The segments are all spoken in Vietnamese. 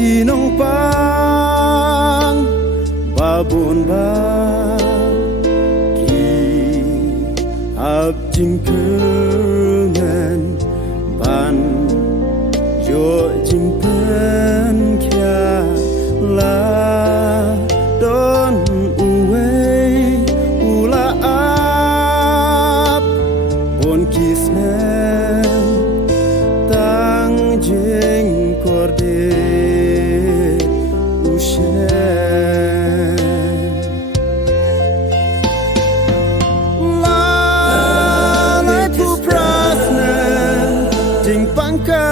kinong pang babon ba ki ab jingrwai ban yo jinpen kya la don uwei ula ap bon kismen tang jing korde ushen la lai pu prasnen jing pangka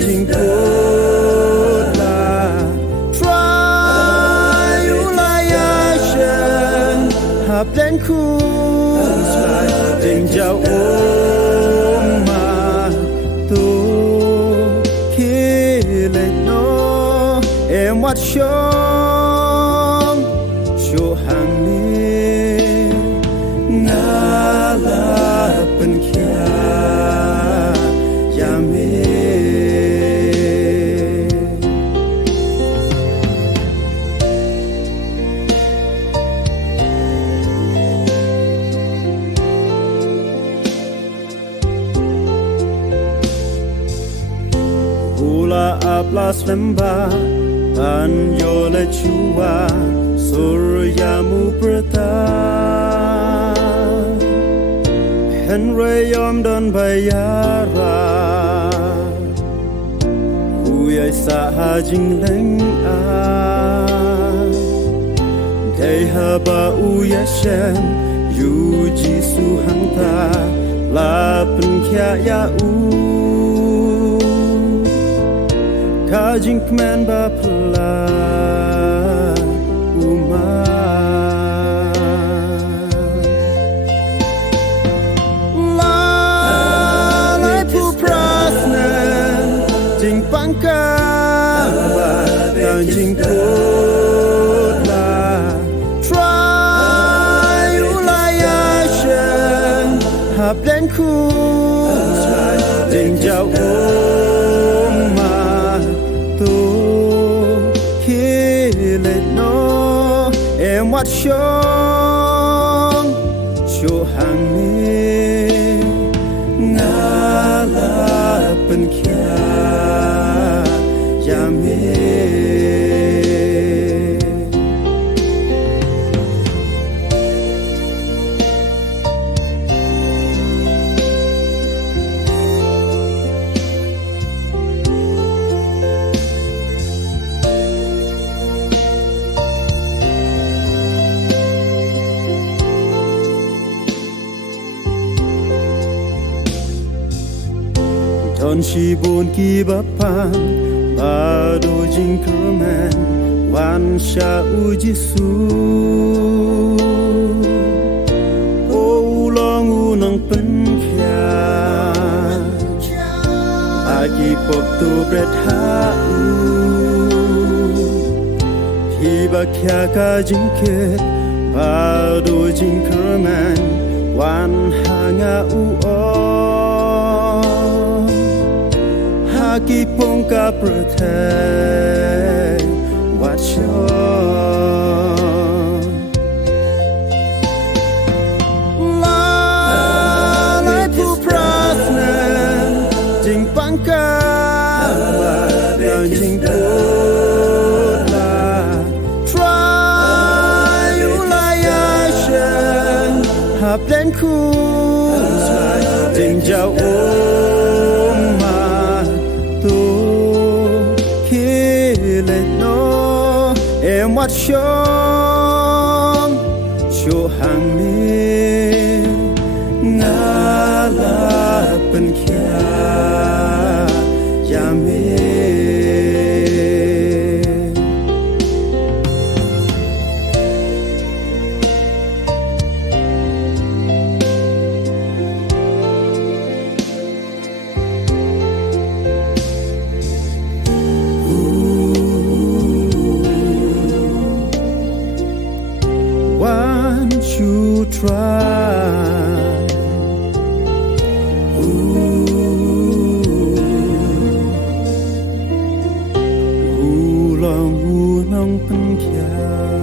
jing kota try ulayashen hab den khu sai ding jiao ma tu kile no em wat shong shu hang ni na la pen kya ya me Aplas lemba an yo le chua surya mu prata henre yom don bayara uyai sa ha jing leng a dei ha ba uyashen yu ji su hang ta la pen kya ya u Kajing kmen ba pula uma la lai pu prasnen jing pangka ba jing kota try ulayashen hab den khu sai ding jiao em wat shong shu hang ni nga la pen kya ya me Don shi bon kiba pang baroh jingrwai wan sha u jisu o long u nong pen kya agi pok tu Bethesda kiba kya ka jingket baroh jingrwai wan hanga u Ki pung ka protect what your la lai pu prasnen jing pangka jing kota try ulayashen hab den khu sai ding jiao em wat shong shu hang ni nga la pen kya ya me try pen kya